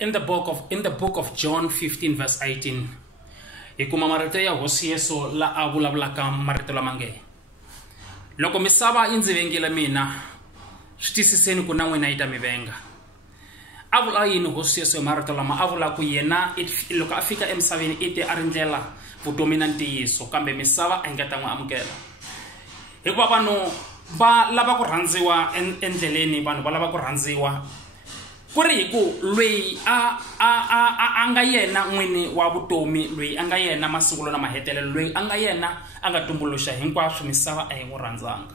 In the book of John 15 verse 18, hi kuma marito ya hosi Yesu la a vulavulaka marito lamange. Loko misava yi ndzi vengile mina, swi tisiseni ku na n'wina yi ta mi venga. A vula yini hosi Yesu hi marito lama? A vula ku yena loko a fika emisaveni i te a ri ndlela vutomi na ntiyiso, kambe misava a yi nga ta n'wi amukela. Hikuva vanhu va lava ku rhandziwa endleleni, vanhu va lava ku rhandziwa ku ri hi ku loyi a nga yena n'wini wa vutomi, loyi a nga yena masungulo na mahetelelo, loyi a nga yena a nga tumbuluxa hinkwaswo, misava a yi n'wi rhandzanga.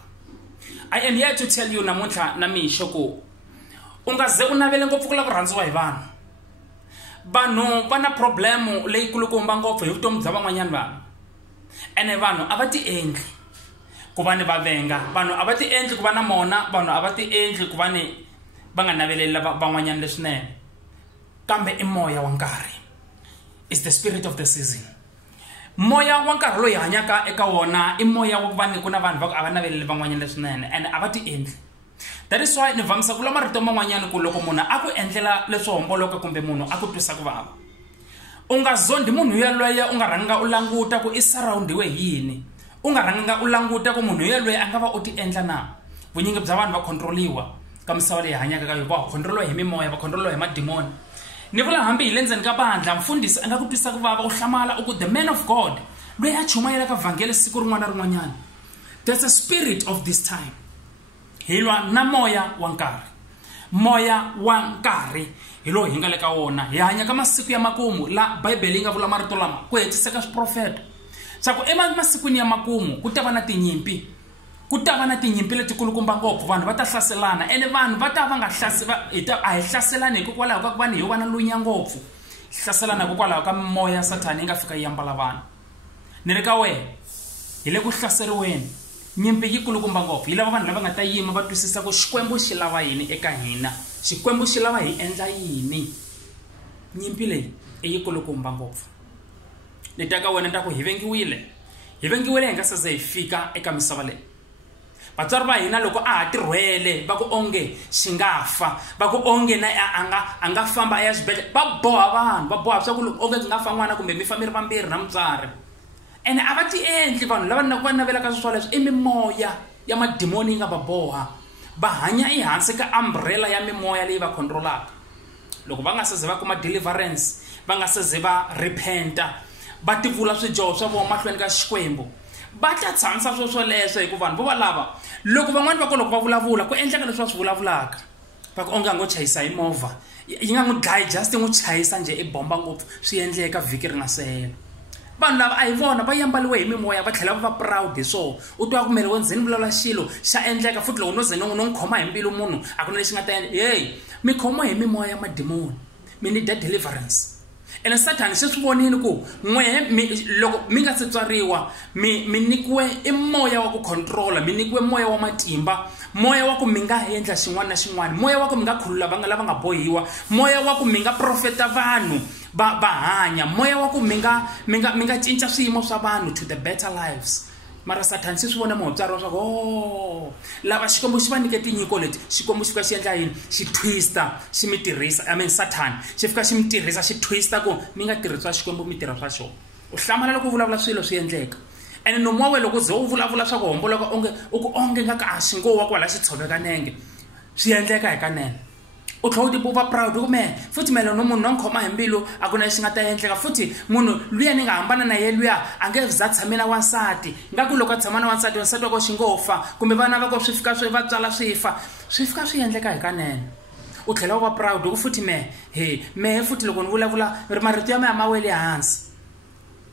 I am here to tell you namuntlha na mixo ku u nga ze u navele ngopfu ku lava ku rhandziwa hi vanhu. Vanhu va na problemu leyikulukumba ngopfu hi vutomi bya van'wanyana vanhu, ene vanhu a va ti endli ku va ni va venga, vanhu a va ti endli ku va na mona, vanhu a va ti endli ku va ni va nga naveleli van'wanyana leswinene. Kambe i moya wa nkarhi, is the spirit of the season. Moya wa nkarhi loyi hanyaka eka wona i moya wa ku va ni ku na vanhu va a va naveleli van'wanyana leswinene ene a va ti endli. That is why ni vamisa ku la marito man'wanyana ku loko munhu a ku endlela leswo homboloka kumbe munhu a ku twisa ku vava, u nga zondi munhu yaloye, u nga rhanga u languta ku i surroundiwe hi yini, u nga rhanga u languta ku munhu yaloye a nga va u ti endla na. Vunyingi bya vanhu va controliwa ka misava leyi hanyaka ka yona, va controliwa hi mimoya, va controliwa hi madimoni. Ni vula hambi hi le ndzeni ka bandla mfundhisi a nga ku twisa ku vava, u hlamala u ku the man of God loyi a chumayelaka vhangeli siku rin'wana na rin'wanyana. There's a spirit of this time. Hi lwa na moya wa nkarhi. Moya wa nkarhi hi lo hi nga le ka wona. Hi hanya ka masiku ya makumu la Bibele yi nga vula marito lama ku hetiseka swiprofeta swa ku emasikwini ya makumu ku ta va na tinyimpi, ku ta va na tinyimpi letikulukumba ngopfu. Vanhu va ta hlaselana ene vanhu va ta va nga a hi hlaselani hikokwalaho ka ku va ni hi va na lunya ngopfu, hlaselana hikokwalaho ka moya Satani yi nga fika yi ambala vanhu. Ni ri ka wehe hi le ku hlaseriweni, nyimpi yi kulukumba ngopfu. Hi lava vanhu lava nga ta yima va twisisa ku Xikwembu xi lava yini eka hina, Xikwembu xi lava hi endla yini. Nyimpi leyi i yi kulukumba ngopfu. Ni ta ka wena ta ku hi vengiwile hi nga se za hi fika eka misava leyi. Vatswari va hina loko a ha tirhwele va ku onge xi nga fa, va ku onge na a nga famba a ya xibedhlele, va boha vanhu, va boha swa ku onge nga fa n'wana kumbe mi fa mi ri vambirhi na mutswari. Ene a va ti endli vanhu lava va navelaka swilo leswi i mimoya ya madimoni yi nga va boha. Va hanya ehansi ka umbrella ya mimoya leyi va controlaka. Loko va nga se ze va kuma deliverance, va nga se ze va repenta, va ti vula swidyoho swa vona mahlweni ka Xikwembu, va ta tshamisa swoleswo hikuva vanhu vo va lava loko van'wani va ko loko va vulavula ku endleka leswi va swi vulavulaka va ku onge a ngo chayisa hi movha, yi nga n'wi dlayi just n'wi chayisa njhe i bomba ngopfu, swi endleka vhiki ri nga se hela. Vanhu lava a hi vona va yambaliwe hi mimoya, va tlhela va va proud hi swona. U twa ku mere wo ndzeni vulavula xilo xa endleka, futhi loko no ze no n'wi khoma hi mbilu munhu a ku na lexi nga ta endla. Hey, mi khomiwa hi mimoya ya madimoni, mi need deliverance. Ene Satani se swi vonini ku loko mi nga se tswariwa mi nikiwe i moya wa ku controla, mi nikiwe moya wa matimba, moya wa ku mi nga endla xin'wana na xin'wana, moya wa ku mi nga khulula lava nga bohiwa, moya wa ku mi nga profeta vanhu va hanya, moya wa ku mi nga cinca swiyimo swa vanhu to the better lives. Mara Satani se swi vona mutswari wa swa ku lava Xikwembu xi va nyike tinyiko leti, Xikwembu xi fika xi endla yini, xi twista, xi mi tirhisa. Satani xi fika xi mi tirhisa, xi twista ku mi nga tirhisiwa Xikwembu mi tirha swa xona. U hlamala loko u vulavula swilo swi endleka, ene nomu wa wena loko ze u vulavula swa ku homboloka onge nga ka a xi ngo wa kwala xi tshoveka nenge, swi endleka hi kanene. U tlhela u tipuva proud ku me futhi melo no munhu no khoma hi mbilu a ku na lexi nga ta endleka, futhi munhu luya ni nga hambana na ye luya a nge za tshamela wansati, nga ku loko a tshama na wansati wa ko xi ngo fa, kumbe vana va ko swi fika swi va tswala swi fika swi endleka hi kanene. U tlhela u va proud ku futhi me futhi loko ni vulavula marito ya me a ma wele hansi.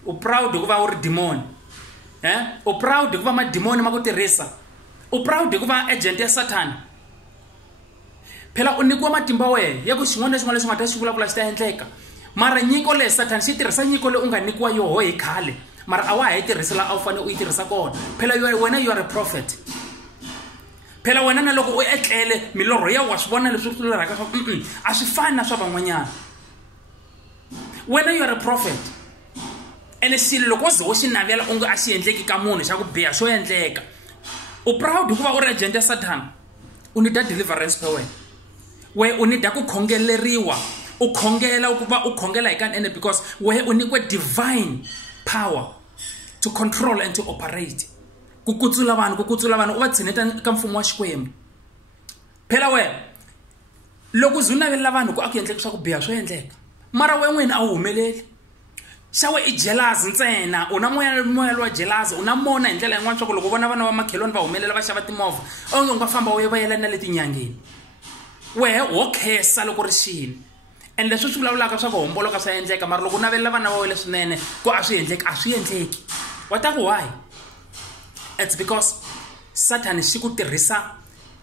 U proud ku va u ri demon, u proud ku va madimoni ma ku tirhisa, u proud ku va agent ya Satani. Phela u nikiwa matimba wehe ya ku xin'wana na xin'wana lexi nga ta xi vulavula xi ta endleka. Mara nyiko leyi Satani xi tirhisa nyiko leyi u nga nikiwa yoho hi khale, mara a wa ha yi tirhisa laha a wu fanele u yi tirhisa kona. Phela wena you are a prophet. Phela wena na loko u etlele milorho ya wa swi vona leswi swi lorhaka swa a swi fani na swa van'wanyana. Wena you are a prophet, ene xilo loko ze wo xi navela u nge a xi endleki ka munhu xa ku biha xo endleka. U proud ku va u ri agent ya Satani, u need deliverance pa wena. We u need ku khongeleriwa ukhongela ukuba ukhongela ikanene because we unikwe divine power to control and to operate. Kukutsula vanhu u va tshineta ka mfumo wa Xikwembu. Phela we loko uzunavelela vanhu ku aku endleka swa ku biha swo endleka mara we n'wini a wu humeleli. Xawe I jealous ntsena una moya lo jealous una mona hi ndlela yin'wana swa ku loko vona vana va makheloni va humelela va xava timovha onge u nga famba we va yela na le tinyangeni. We ho khesa loko ri xini and leswi swi vulavulaka swa ku homboloka swa endleka mara loko navelela vana va wele swinene ku a swi endleki. Wataku why? It's because Satan xi ku tirhisa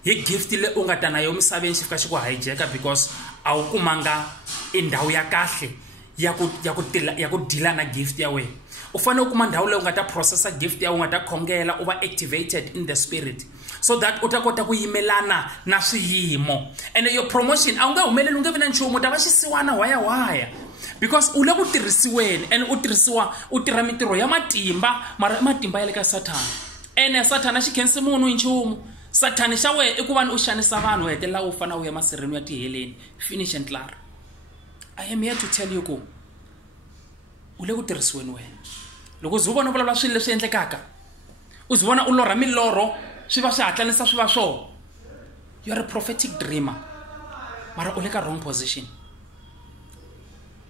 hi gift le u nga ta na yo misaveni xi fika xi ku hijacka because a wu kumanga indhawu ya kahle ya ku deala na gift ya wena. U fanele u kuma ndhawu leyi u nga ta processa gift ya u nga ta khongela u va activated in the spirit so that u ta kota ku yimelana na swiyimo and your promotion a wu nge humeleli u nge vi na nchumu u ta va xisiwana waya because u le ku tirhisiweni and u tirha mitirho ya matimba mara matimba ya le ka Satan ene Satan a xi khensi munhu hi nchumu. Satan xa we I ku va u xanisa vanhu hetelela u fana u ya masirheni ya tiheleni finish and clear. I am here to tell you ku u le ku tirhisiweni wena loko u vona vulavula swilo leswi endlekaka u vona u lorha milorho swi va swi hatlanisa swi va swo you are a prophetic dreamer mara u le ka wrong position.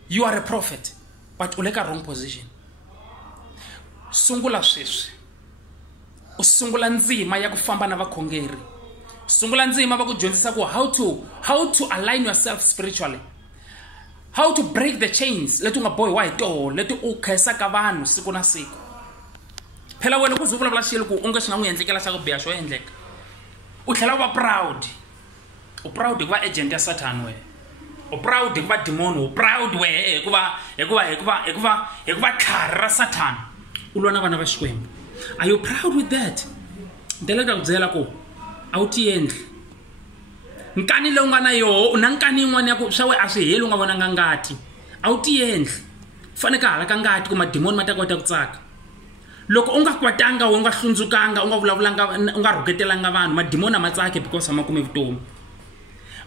You are a prophet but u le ka wrong position. Sungula sweswi u sungula ndzima ya ku famba na vakhongeri. Sungula ndzima va ku dyondzisa ku how to align yourself spiritually, how to break the chains leti nga bohiwa hi toho leti u khesaka vanhu siku na siku. Phela wena ku vulavula xilo ku unge swi nga n'wi endlekela xa ku biha xo endleka u tlhela u va proud. U proud ku va agent ya Satan we. U proud ku va demon. U proud we hikuva tlhari ra Satan u lwa na vana va Xikwembu. Are you proud with that? Ndlela ka ku byela ku a wu ti endli nkani leyi u nga na yoho u na nkani yin'wana ya ku swa we a swi heli u nga vonanga ngati a wu ti endli u fanele ka hala ka ngati ku madimoni ma ta kota ku tsaka. Loko u nga kwatanga u nga hlundzukanga u nga vulavulanga u nga rhuketelanga vanhu madimoni a ma tsaki because ma kume vutomi.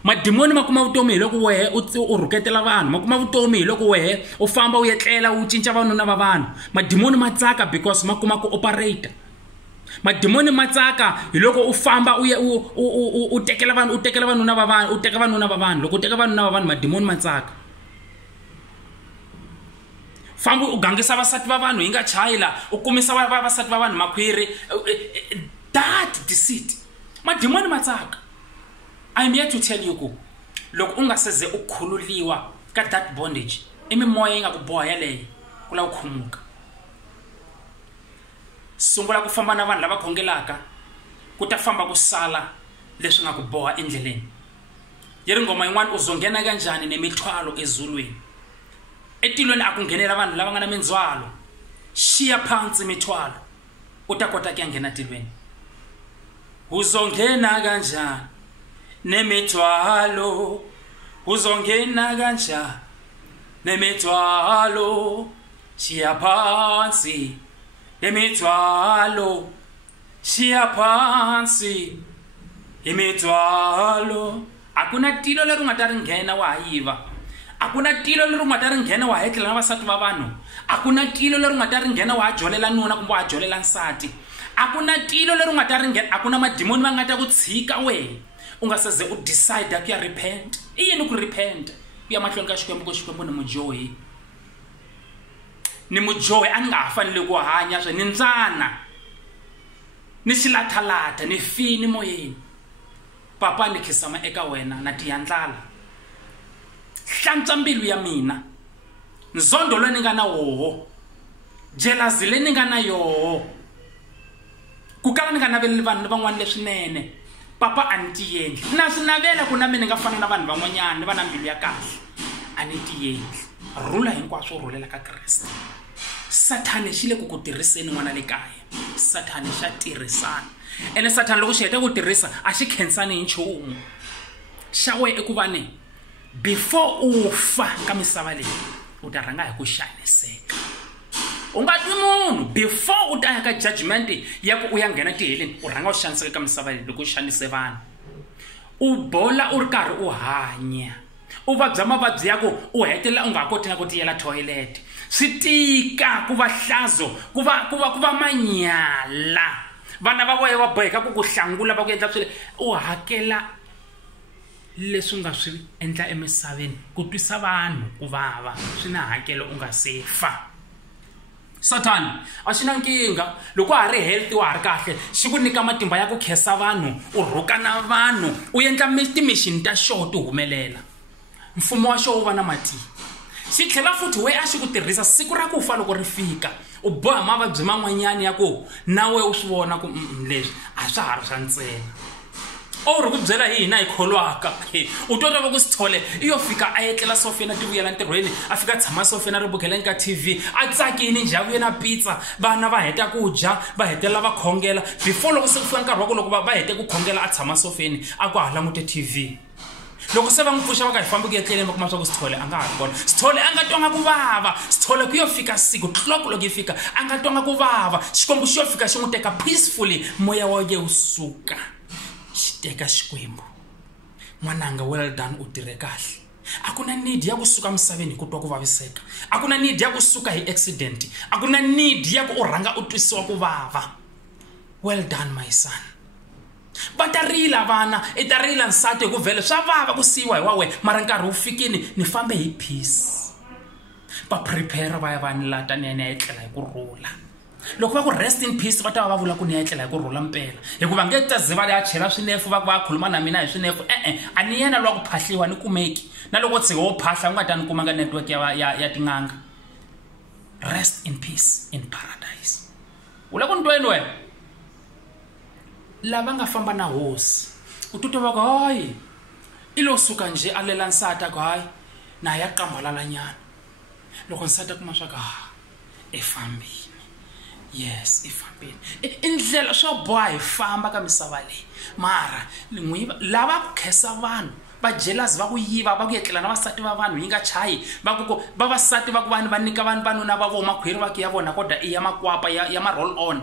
Madimoni ma kuma vutomi hi loko wehe u rhuketela vanhu ma kuma vutomi hi loko wehe u famba u yetlela u cinca vanhu va vanhu. Madimoni ma tsaka because ma kuma ku operate. Madimoni ma tsaka hi loko u famba u tekela vanhu na vanhu u teka vanhu na vanhu loko u teka vanhu na vanhu madimoni ma tsaka. Famba u gangisa vasati va vanhu hi nga chayila u kumisa vasati va vanhu makhwiri that deceit madimoni ma tsaka. I'm here to tell you ku loko u nga se ze u khululiwa ka that bondage imimoya yi nga ku boha yaleyo ku la u khumuka. Sungula ku famba na vanhu lava khongelaka ku ta famba ku sala leswi nga ku boha endleleni. Yeri ngoma yin'wana u zonghena kanjani nemithwalo ezulwini. Etilweni a ku nghenela vanhu lava nga na mindzwalo. Xiya phansi mithwalo u ta kota ku ya nghena tilweni. Uzonghena kanjani nemithwalo uzongena kanjani nemithwalo xiya phansi imithwalo xiya phansi imithwalo. Akuna tilo leri nga ta ri nghena wa yiva. Akuna tilo leri nga ta ri nghena wa hetlela na vasati va vanhu. Akuna tilo leri nga ta ri nghena wa jolela nuna kumbe wa jolela nsati. Akuna tilo leri nga ta ri nghena akuna madimoni va nga ta ku tshika we u nga se ze u decide ku ya repent. I yini ku repent? Ku ya mahlweni ka Xikwembu ku Xikwembu ni mujohi. Ni mujohi a nga fanele ku hanya swe ni ndzana ni xilathalata ni fini moyeni. Papa ni khisama eka wena na tiyandlala. Hlantswa mbilu ya mina. Nzondo lo ni nga na woho. Jealousy le ni nga na yoho. Ku kala ni nga naveli vanhu van'wana leswinene. Papa a ni ti endli. Na swi navela ku na mina ni nga fana na vanhu van'wanyana va na mbilu ya kahle. A ni ti endli. Rhula hinkwaswo rhulela ka Kreste. Satan xi le ku ku tirhiseni n'wana le kaya. Satan xa tirhisana. Ene Satan loko xi heta ku tirhisa a xi khensani hi nchumu. Xa we eku va ni before u fa ka misava leyi u ta rhanga hi ku xaniseka. U nga twi munhu before u ta ya ka judgment ya ku u ya nghena tiheleni u rhanga u xaniseka ka misava leyi loko u xanise vanhu. U bola u ri karhi u hanya u vabya mavabyi yako u hetela u nga koti na ku tiyela toilet swi tika ku va hlazo ku va manyala vana va voye va boheka ku hlangula va ku endla swilo u hakela leswi nga swi endla emisaveni ku twisa vanhu ku vava swi na hakelo u nga se fa Satan a xi na nkinga loko a ri healthy wa ha ri kahle xi ku nyika matimba ya ku khesa vanhu u rhuka na vanhu u endla timixini ta xoho ti humelela mfumo wa xoho wu va na mati xi tlhela futhi we a xi ku tirhisa siku ra ku fa loko ri fika u boha mavabyi man'wanyana ya ku na we u swi vona ku leswi a swa ha ri swa ntsena o ri ku byela hi hina hi kholwaka u twa va ku Sithole iyo fika a etlela Sofia na tivuyela ntirhweni a fika tshama Sofia na ri bukeleni ka TV a tsakini njhavu na pizza vana va heta ku dya va hetela va khongela before loko se ku fika nkarhi wa ku loko va hete ku khongela a tshama Sofeni a ku halangute TV loko se va n'wi pfuxa va ka hi fambi ku etleleni va kuma swa ku Sithole a nga ha ri kona Sithole a nga twanga ku vava Sithole ku yo fika siku clock loko yi fika a nga twanga ku vava xikwembu xi yo fika xi n'wi teka peacefully moya wa ye wu suka xi teka xikwembu n'wananga well done u tirhe kahle a ku na need ya ku suka misaveni ku twa ku vaviseka a ku na need ya ku suka hi accident a ku na need ya ku u rhanga u twisiwa ku vava well done my son va ta rila vana i ta rila nsati hi ku vhele swa vava ku siyiwa hi wa we mara nkarhi wu fikini ni fambe hi peace va prepare va ya va ni lata ni ya etlela hi kurhula loko va ku rest in peace va ta va vula ku ni ya etlela hi kurhula mpela hikuva nge ta ze va ya chela swinefu va ku va khuluma na mina hi swinefu a ni yena lwa ku phahliwa ni kumeki na loko tshiga wo phahla u nga ta ni kuma ka network ya tin'anga rest in peace in paradise u la ku ntweni wena lava nga famba na hosi u tutwa va ku hayi i lo suka nje a lela nsati a ku hayi na ya qambalala nyana loko nsati a kuma swa ku i fambile yes i fambile indlela swa boha hi famba ka misava leyi mara lava ku khesa vanhu va jealous va ku yiva va ku etlela na vasati va vanhu yi nga chayi va ku vavasati va ku vanhu va nyika vanuna va vo makhwiri va ku ya vona kodwa i ya makwapa ya ma roll on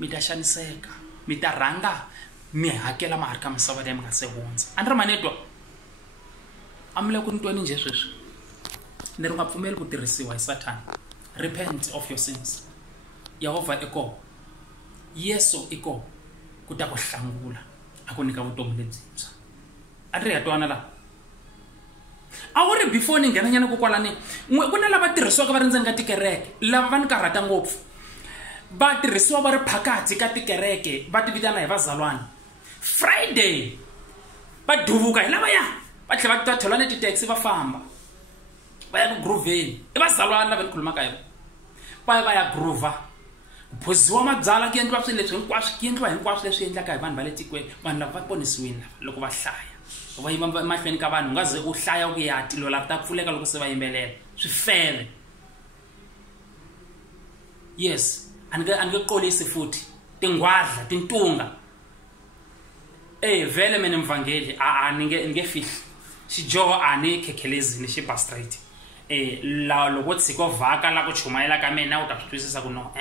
mi ta xaniseka mi ta rhanga mi hakela mahari ka misava leyi mi nga se hundza a ni ri manetwa a mi le ku ntweni nje sweswi ni ri nga pfumeli ku tirhisiwa hi Satan repent of your sins Yehova i kona Yesu i kona ku ta ku hlangula a ku nyika vutomi lebyintshwa a ri ya twana la a wu ri before ni nghenanyana ku kwalani ku na lava tirhisiwaka va ri ndzeni ka tikereke lava va ni karhata ngopfu va tirhisiwa va ri phakathi ka tikereke va ti vitana hi vazalwana Friday va duvuka hi lavaya va tlhela va thola ni titaxi va famba va ya ku grooveni i vazalwana lava ni khulumaka hi va ya groova phoziwa mabyala ku endliwa swilo leswi hinkwaswo ku endliwa hinkwaswo leswi endlaka hi vanhu va le tikweni vanhu lava va ponisiwini lava loko va hlaya va yima mahlweni ka vanhu nga ze u hlaya ku ya tilo lava ta pfuleka loko se va yimbelela swi fele yes a ni nge qolisi futhi tingwadla tintunga vele mina mvangeli a ni nge fihli xijoho a ni khekhelezini xi ba straight la loko tshiko vhaka la ku chumayela ka mina u ta swi twisisa ku no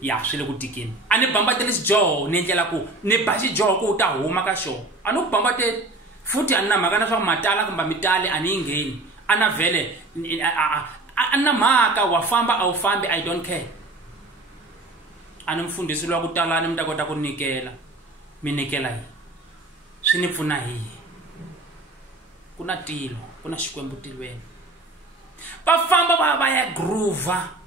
ya swi le ku tikeni a ni bambatele xijoho ni endlela ku ni ba xijoho ku u ta huma ka xona a ni ku bambateli futhi a ni na mhaka na swa ku matala kumbe mitali a ni yi ngheni a na vhele a na mhaka wa famba a wu fambi I don't care a ni mfundhisi lwa ku talani mi ta kota ku nikela mi nikela hi swi ni pfuna hi ku na tilo ku na xikwembu tilweni va famba va ya groova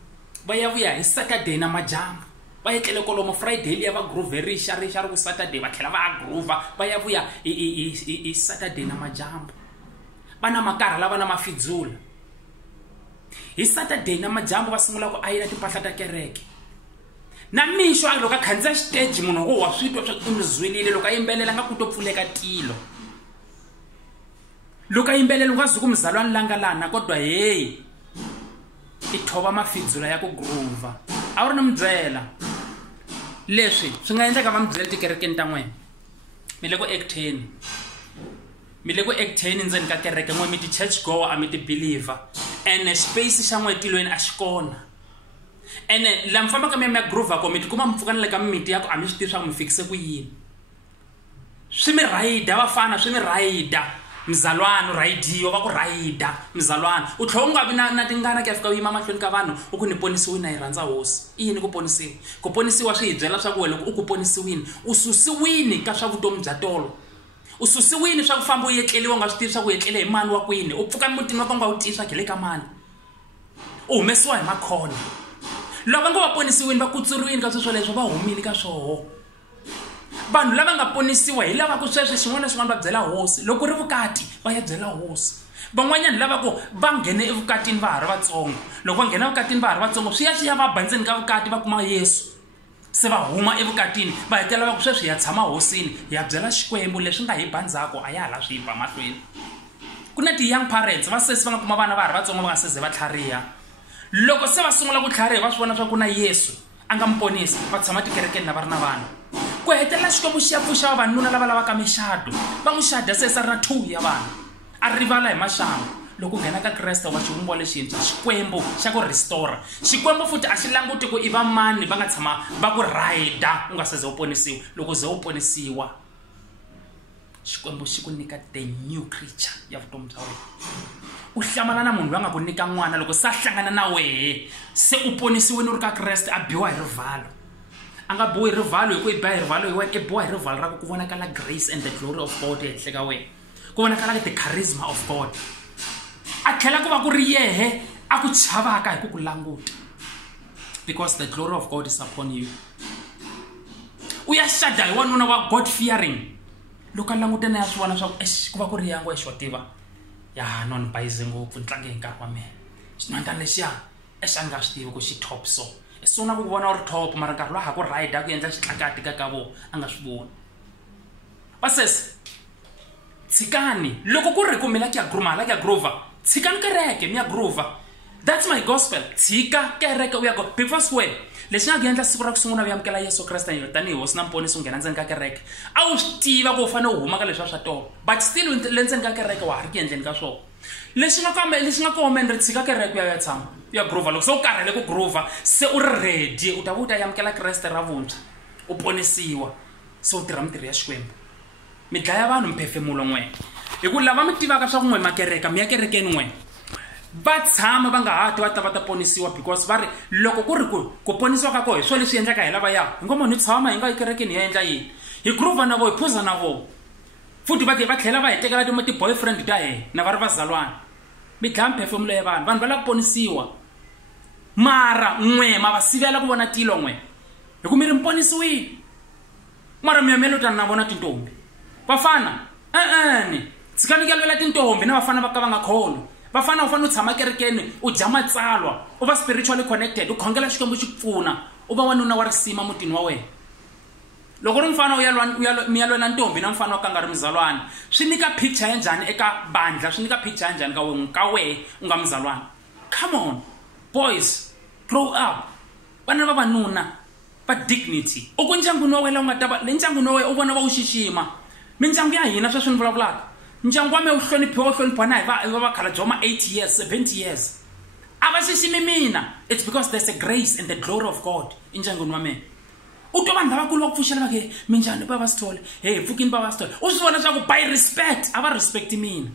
va ya vuya hi Saturday na majambu va etlele kolomo Friday liya va grooverixa ri ku Saturday va tlhela va groova va ya vuya hi Saturday na majambu va na makarha lava na mafidzula hi Saturday na majambu va sungula ku ayina timpahla ta kereke na mixo a loko a khandziya xiteji munhu wa switwa swa ku mi zwilile loko a yimbelela nga ku to pfuleka tilo loko a yimbelela nga zuku mzalwana langalana kodwa hey i thova mafidzula ya ku groova a wu ri na mubyela leswi swi nga endleka va mubyela tikerekeni ta n'wena mi le ku acteni ndzeni ka kereke n'we mi ti church goer a mi ti believer ene space xa n'we tilweni a xi kona ene la mi fambaka mi ya groova ko mi tikuma mi pfuka na le ka mimiti ya ku a mi swi tivi swa ku mi fikise ku yini swi mi rhayida vafana swi mi rhayida mzalwana radio va ku rayida mzalwana u tlhela u nga vi na tingana ku ya fika u yima mahlweni ka vanhu u ku ni ponisiwini na yi rhandza hosi i yini ku ponisiwa ku ponisiwa swi hi byela swa ku wena loko u ku ponisiwini u susiwini ka swa vutomi bya tolo u susiwini swa ku famba u yetleliwa u nga swi tivi swa ku yetlele hi mani wa kwini u pfuka emutini wa ka u nga wu tivi swa le ka mani u humesiwa hi makhona lava nga va ponisiwini va kutsuriwini ka swilo leswo va humile ka swoho vanhu lava nga ponisiwa hi lava ku sweswi xin'wana na xin'wana va byela hosi loko ri vukati va ya byela hosi van'wanyana lava ku va nghene evukatini va ha ri vatsongo loko va nghena evukatini va ha ri vatsongo swi ya va bandzeni ka vukati va kuma Yesu se va huma evukatini va hetela va ku sweswi ya tshama hosini ya byela xikwembu leswi nga hi bandzako a ya hala swi ba mahlweni ku na ti-young parents va sesi va nga kuma vana va ha ri vatsongo va nga se ze va tlhariha loko se va sungula ku tlhariha va swi vona swa ku na Yesu a nga mi ponisi va tshama tikerekeni na va ri na vana ku hetelela xikwembu xi ya pfuxa vavanuna lava lavaka mixado va n'wi xada se ri na 2 ya vana a rivala hi maxangu loko nghena ka Kreste wa xivumbiwa lexintshwa xikwembu xa ku restore xikwembu futhi a xi languti ku i va mani va nga tshama va ku rayida u nga se ze u ponisiwa loko ze u ponisiwa xikwembu xi ku nyika the new creature ya vutomi bya wena u hlamala na munhu loyi a nga ku nyika n'wana loko se a hlangana na wehe se u ponisiwini u ri ka Kreste a biwa hi rivalo a nga biwi hi rivalo hi ku i biwa hi rivalo hi wena i biwa hi rivalo ra ku vonakala grace and the glory of God ehenhla ka wena ku vonakala the charisma of God a tlhela ku va ku ri yehe a ku chavaka hi ku ku languta because the glory of God is upon you u ya xada hi wanuna wa God fearing loko a langutana ya swi vona swa ku va ku ri yangu exo tiva ya non bayize ngopfu ntlange hi nkarhi wa mina xin'wanyana lexiya xa nga swi tivi ku xi top so sona ku vona u ri top mara nkarhi lowu ha ku ride ku endla xitlakati ka vo a nga swi voni pasesi tshikani loko ku ri ku mi la ku ya gruma la ku ya groova tshikani kereke mi ya groova that's my gospel tshika kereke u ya go because where leswi nga ku endla siku ra ku sungula u amukela Yesu Kreste tanihi hosi na mponisi u nghena ndzeni ka kereke a wu swi tiva ku u fanele u huma ka leswi swa tolo but still le ndzeni ka kereke wa ha ri ku endleni ka swona leswi nga komeni ri tshika kereke ya tshama ya groova loko se u karhele ku groova se u ri ready u ta vuta amukela Kreste ra vuntshwa u ponisiwa se u tirha mitirho ya xikwembu mi dlaya vanhu mphefemulo n'we hi ku lava mi tivaka swa ku n'we makereka mi ya kerekeni n'we va tshama va nga hati va ta ponisiwa because va ri loko ku ri ku ponisiwa ka koho hi swo leswi endlaka hi lava ya hi ngo munhu hi tshama hi nga yi kerekeni hi ya endla yini hi groova na vo hi phuza na vo futhi va tlhela va hi tekela ti-boyfriend ta hina na va ri vazalwana mi dlaya mphefemulo ya vanhu va lava ku ponisiwa mara n'we ma va sivela ku vona tilo n'we hi ku mi ri mponisiwini mara mi ya melotana na vona tintombi vafana ni tshikani ku lwela tintombi na vafana va ka va nga kholo vafana u fanele u tshama kerekeni u dya matsalwa u va spiritually connected u khongela xikwembu xi pfuna u va wanuna wa risima mutini wa wena loko ri mfana mi ya lwela ntombi na mfana wa ka nga ri mzalwana swi nyika picture ya njhani eka bandla swi nyika picture ya njhani ka wehe u nga mzalwana come on boys grow up vana vavanuna va dignity u ku ndyangwini wa wena u nga ta va le ndyangwini wa wena u vona va wu xixima mindyangu ya hina sweswi ni vulavulaka ndyangu wa me wu hloniphiwa na hi vakhalabye wa ma 8 years 70 years a va xiximi mina it's because there's a grace and the glory of God endyangwini wa mina u twa vanhu lavakulu va ku pfuxela va ke minjhani va sithole hey pfukini va sithole u swi vona swa ku by respect a va respect mina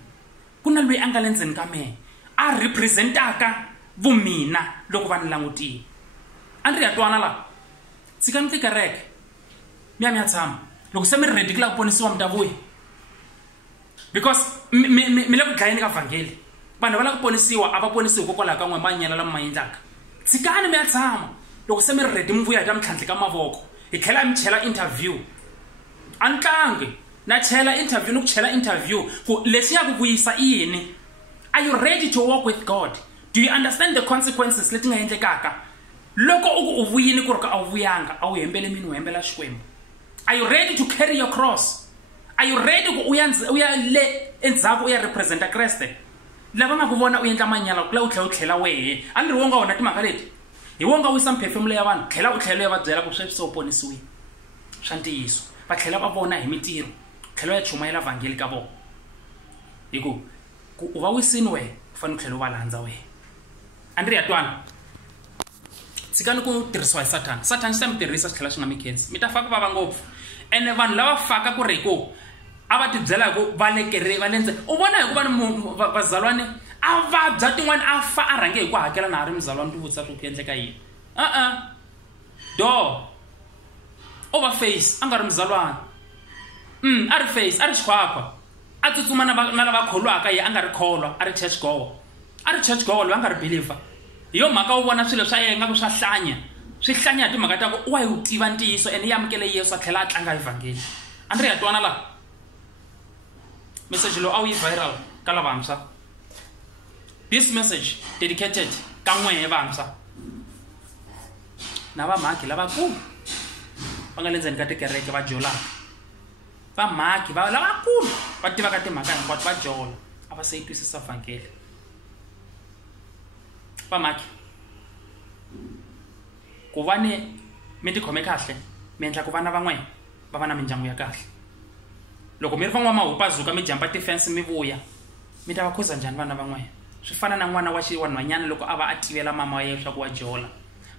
ku na loyi a nga le ndzeni ka mina a representaka vumina loko va ni langutile a ni ri ya twana la tshikani tikereke mi ya tshama loko se mi ri ready ku la ku ponisiwa mi ta vuya because mi le ku dlayeni ka vhangeli vanhu va la ku ponisiwa a va ponisiwi hikokwalaho ka n'we manyela lama ma endlaka tshikani mi ya tshama loko se mi ri ready mi vuya hi ta mi tlhantlhe ka mavoko hi tlhela mi chela interview a ni tlangi na chela interview ni ku chela interview ku leswi ya ku vuyisa i yini are you ready to walk with God do you understand the consequences leti nga endlekaka loko u vuyini ku ri ka a wu vuyanga a wu hembele mini u hembela xikwembu are you ready to carry your cross are you ready ku u ya le endzhaku u ya representa Kreste lava nga ku vona u endla manyala ku la u tlhela wehe a ni ri wonga wona timhaka leti hi wonga wisa mphefemulo ya vanhu tlhela u tlhela ya va byela ku sweswi se u ponisiwile swa ntiyiso va tlhela va vona hi mitirho tlhela ya chumayela vhangeli ka vona hi ku u va wisini wehe u fanele u tlhela u va landza wehe a ni ri ya twana tshikani ku tirhisiwa hi Satan xi ta mi tirhisa xi tlhela xi nga mi khensi mi ta faka vava ngopfu ene vanhu lava faka ku ri ku ava ti byela ku valekere valenze u vona hi ku va vazalwane a vabya tin'wana a fa a rhange hi ku hakela na ha ri muzalwana ti vutisa ku endleka yini do over face a nga ri muzalwana a ri face a ri xikhwakhwa a tsutsuma na lava kholwaka ye a nga ri kholwa a ri church goer loyi a nga ri believer hi yo mhaka u vona swilo swa yena ku swa hlanya swi hlanya hi timhaka ta ku wa hi u tiva ntiyiso ene yi amukele yesu a tlhela a tlanga evhangeli a ni ri ya twana laha message lowu a wu yi viral ka lavantshwa this message dedicated ka n'wehe vantshwa na vamhaki lavakulu va nga le ndzeni ka tikereke va jolaka vamhaki lavakulu va tivaka timhaka hinkwato va jola a va se yi twisisa vhangeli vamhaki ku va mi tikhome kahle mi endla ku vana van'wana va va na mindyangu ya kahle loko mi ri van'wamahupazuka mi jampa tifense mi vuya mi ta va khuza njhani vana van'wana swi fana na n'wana wa vanhwanyana loko a va a tivela mama wa yena swa ku wa jola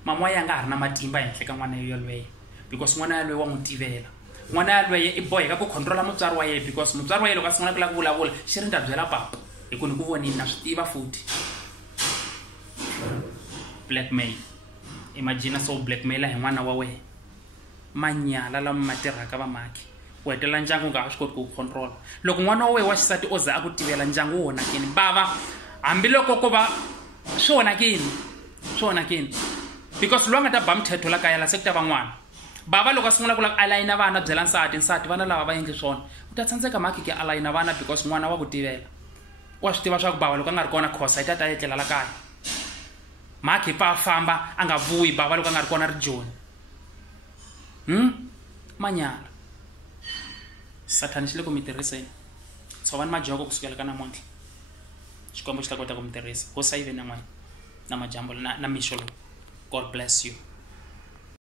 mama wa yena a nga ha ri na matimba henhla ka n'wana yelweyo because n'wana yelweyo wa n'wi tivela n'wana yelweyo i boheka ku controla mutswari wa yena because mutswari wa yena loko a sungula ku lava ku vulavula xi ri ni ta byela papa hi ku ni ku vonini na swi tiva futhi blackmail imagine so blackmaila hi n'wana wa wena manyala lama ma tirhaka vamhaki u hetelela ndyangu u nga ha swi koti ku control loko n'wana wa wena wa xisati o za a ku tivela ndyangu wu onhakini bava hambiloko ko va swi onhakini because loyi a nga ta ba mthetho la kaya la se ku ta va n'wana bava loko a sungula ku lava ku alayina vana byela nsati vana lava va endli swona u ta tsandzeka mhaki ki alayina vana because n'wana wa ku tivela wa swi tiva swa ku bava loko a nga ri kona khosa yi ta etlela la kaya mhaki pa famba a nga vuyi bava loko a nga ri kona ri joni manyala sathani xi le ku mi tirhiseni tshovani majoko kusukela ka namuntlha xikwembu xi ta kota ku mi tirhisa ho sayive na n'wana na majambo na mixo lowu god bless you